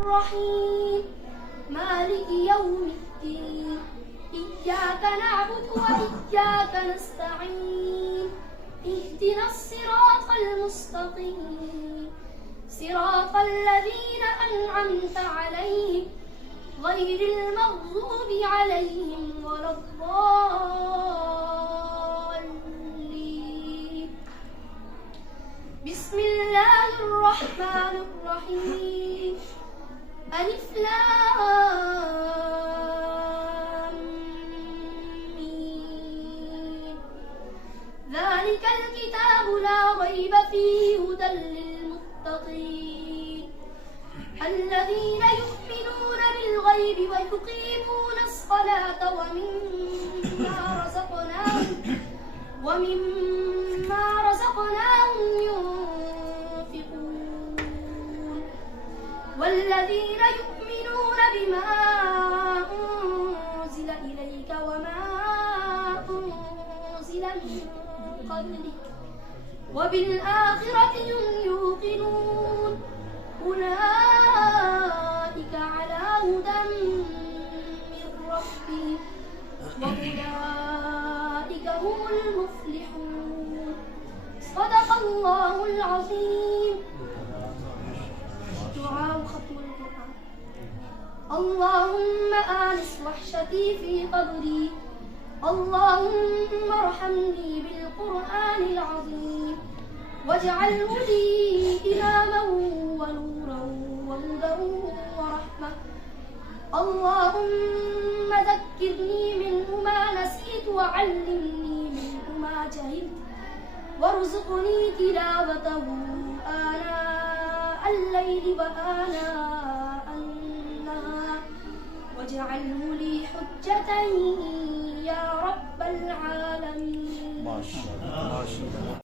الرحيم مالك يوم الدين إياك نعبد وإياك نستعين اهدنا الصراط المستقيم صراط الذين أنعمت عليهم غير المغضوب عليهم ولا الضالين. بسم الله الرحمن الرحيم ألف لام ميم ذلك الكتاب لا ريب فيه هدى للمتقين الذين يؤمنون بالغيب ويقيمون الصلاة ومما رزقناهم ينفقون والذين يؤمنون بما أنزل إليك وما أنزل من قبلك وبالآخرة هم يوقنون أولئك على هدى من ربهم وأولئك هم المفلحون. صدق الله العظيم. دعاء ختم القرآن. اللهم آنس وحشتي في قبري اللهم ارحمني بالقرآن العظيم واجعله لي إماما ونورا وهدى ورحمة. اللهم ذكرني منه ما نسيت وعلمني منه ما جهلت وارزقني تلاوته آناء الليل وآناء النهار واجعله لي حجة يا رب العالمين. ما شاء الله.